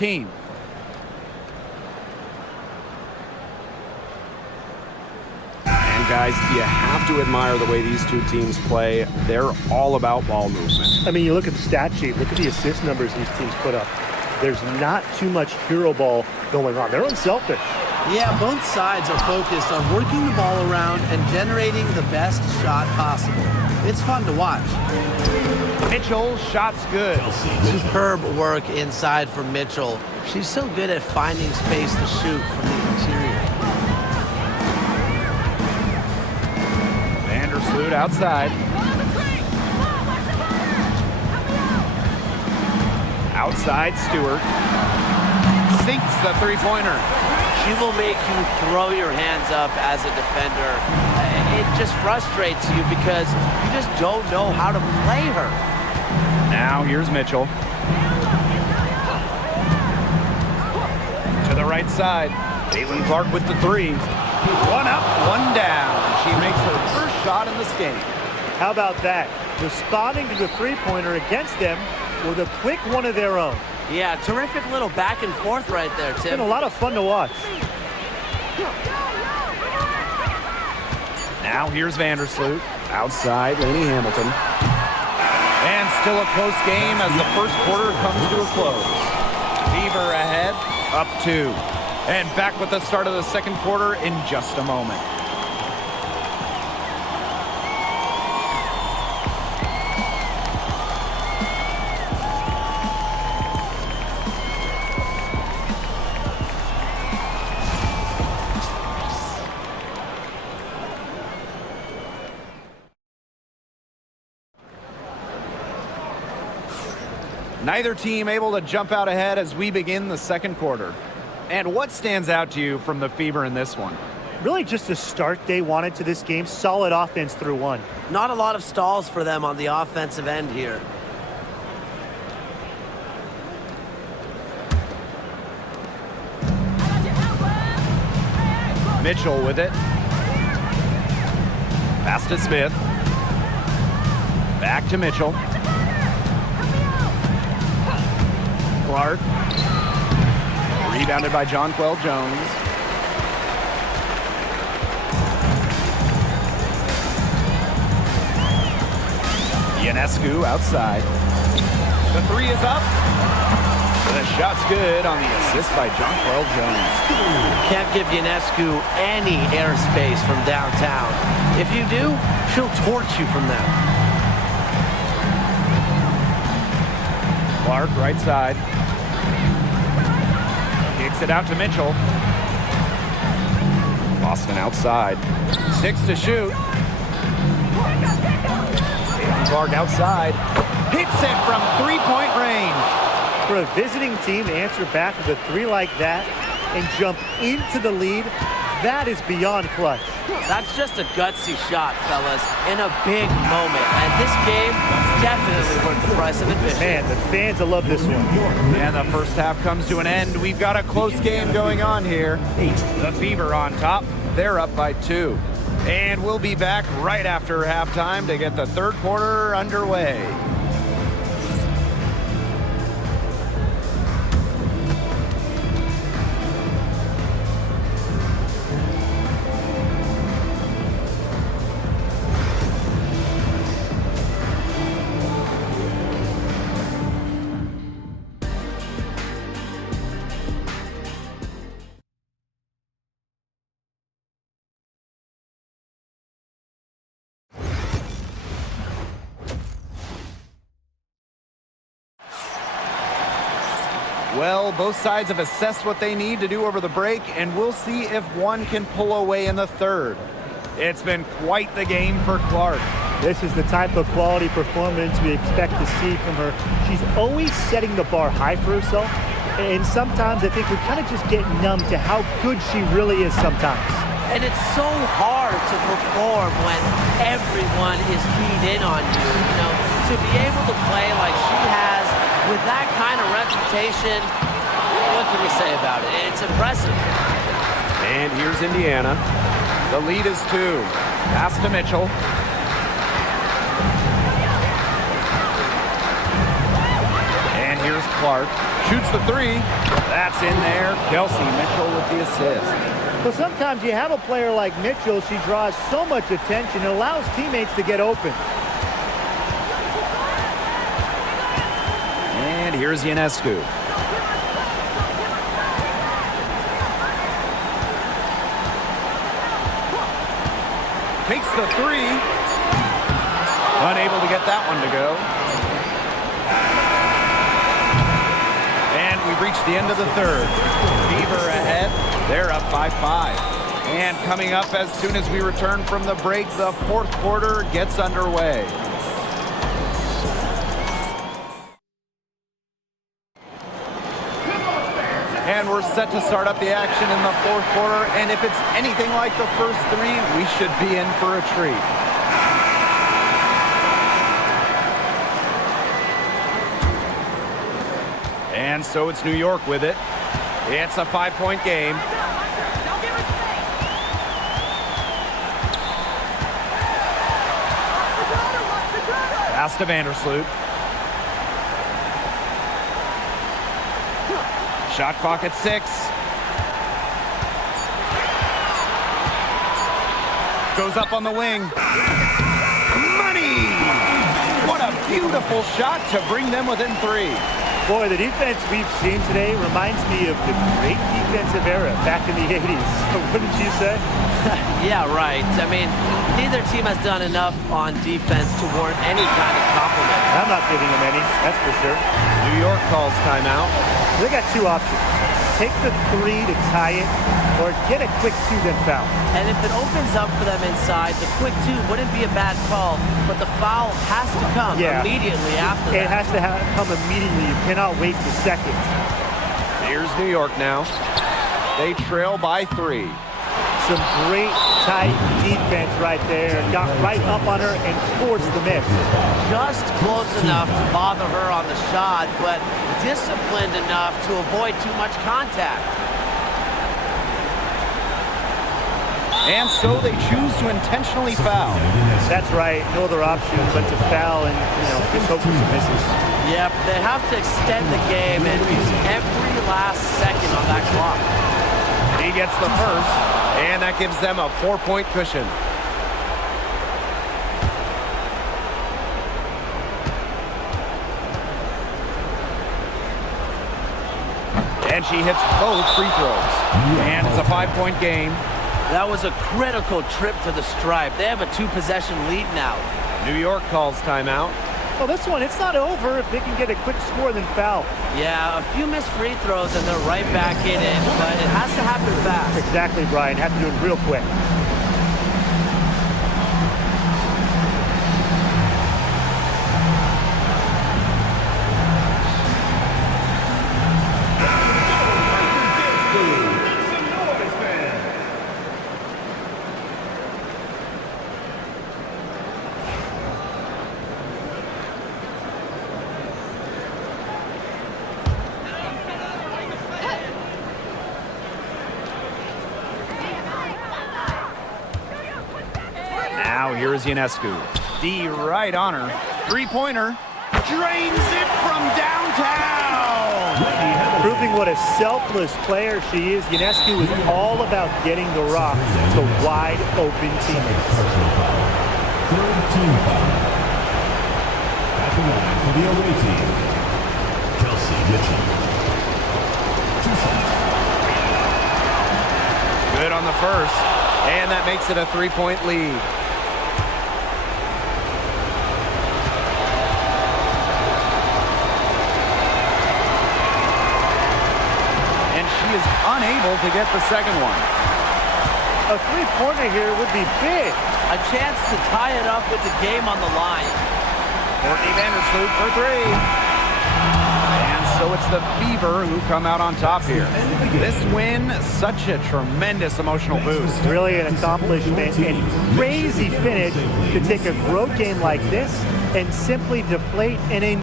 team. And guys, you have to admire the way these two teams play. They're all about ball movement. I mean, you look at the stat sheet, look at the assist numbers these teams put up. There's not too much hero ball going on. They're unselfish. Yeah, both sides are focused on working the ball around and generating the best shot possible. It's fun to watch. Mitchell, shot's good. Superb work inside from Mitchell. She's so good at finding space to shoot from the interior. Vandersloot outside. Outside, Stewart. Sinks the three-pointer. She will make you throw your hands up as a defender. It just frustrates you because you just don't know how to play her. Now here's Mitchell. To the right side. Caitlin Clark with the three. One up, one down. She makes her first shot in this game. How about that? Responding to the three-pointer against them with a quick one of their own. Yeah, terrific little back and forth right there, Tim. It's been a lot of fun to watch. Now here's Vandersloot. Outside, Lainey Hamilton. And still a close game as the first quarter comes to a close. Fever ahead, up 2. And back with the start of the second quarter in just a moment. Neither team able to jump out ahead as we begin the second quarter. And what stands out to you from the Fever in this one? Really just the start they wanted to this game. Solid offense through one. Not a lot of stalls for them on the offensive end here. Mitchell with it. Pass to Smith. Back to Mitchell. Clark. Rebounded by Jonquel Jones. Ionescu outside. The three is up. The shot's good on the assist by Jonquel Jones. Can't give Ionescu any airspace from downtown. If you do, she'll torch you from there. Clark, right side. Kicks it out to Mitchell. Boston outside. 6 to shoot. Caitlin Clark outside. Hits it from three-point range. For a visiting team to answer back with a three like that and jump into the lead, that is beyond clutch. That's just a gutsy shot, fellas, in a big moment. And this game definitely worth the price of admission. Man, the fans will love this one. And the first half comes to an end. We've got a close game going on here. The Fever on top. They're up by 2. And we'll be back right after halftime to get the third quarter underway. Well, both sides have assessed what they need to do over the break, and we'll see if one can pull away in the third. It's been quite the game for Clark. This is the type of quality performance we expect to see from her. She's always setting the bar high for herself, and sometimes I think we kind of just get numb to how good she really is sometimes. And it's so hard to perform when everyone is keyed in on you. You know, to be able to play like she has with that kind of reputation, what can we say about it? It's impressive. And here's Indiana. The lead is 2. Pass to Mitchell. And here's Clark. Shoots the three. That's in there. Kelsey Mitchell with the assist. Well, sometimes you have a player like Mitchell. She draws so much attention. It allows teammates to get open. And here's Ionescu. Takes the three. Unable to get that one to go. And we've reached the end of the third. Beaver ahead. They're up by 5. And coming up as soon as we return from the break, the fourth quarter gets underway. And we're set to start up the action in the fourth quarter. And if it's anything like the first 3, we should be in for a treat. And so it's New York with it. It's a 5-point game. Pass to Vandersloot. Shot clock at 6. Goes up on the wing. Money! What a beautiful shot to bring them within 3. Boy, the defense we've seen today reminds me of the great defensive era back in the 80s. Wouldn't you say? Yeah, right. I mean, neither team has done enough on defense to warrant any kind of compliment. I'm not giving them any, that's for sure. New York calls timeout. They got 2 options. Take the 3 to tie it, or get a quick 2 then foul. And if it opens up for them inside, the quick 2 wouldn't be a bad call, but the foul has to come immediately after that. It has to come immediately. You cannot waste a second. Here's New York now. They trail by 3. Some great tight defense right there. Got right up on her and forced the miss. Just close enough to bother her on the shot, but disciplined enough to avoid too much contact. And so they choose to intentionally foul. That's right. No other option but to foul and, just hope for some misses. Yep, they have to extend the game and use every last second on that clock. He gets the first, and that gives them a 4-point cushion. And she hits both free throws. And it's a 5-point game. That was a critical trip to the stripe. They have a 2-possession lead now. New York calls timeout. Well, this one, it's not over if they can get a quick score then foul. Yeah, a few missed free throws and they're right back in it, but it has to happen fast. Exactly, Brian. Have to do it real quick. Now here's Ionescu. D right on her. 3-pointer. Drains it from downtown. Proving what a selfless player she is, Ionescu is all about getting the rock to wide open teammates. Third team foul. At the line for the away team, Kelsey Mitchell. 2 shots. Good on the first. And that makes it a 3-point lead. She is unable to get the second one. A 3-pointer here would be big. A chance to tie it up with the game on the line. Courtney Vandersloot for 3. And so it's the Fever who come out on top here. This win, such a tremendous emotional boost. Really an accomplishment and crazy finish to take a road game like this and simply deflate in a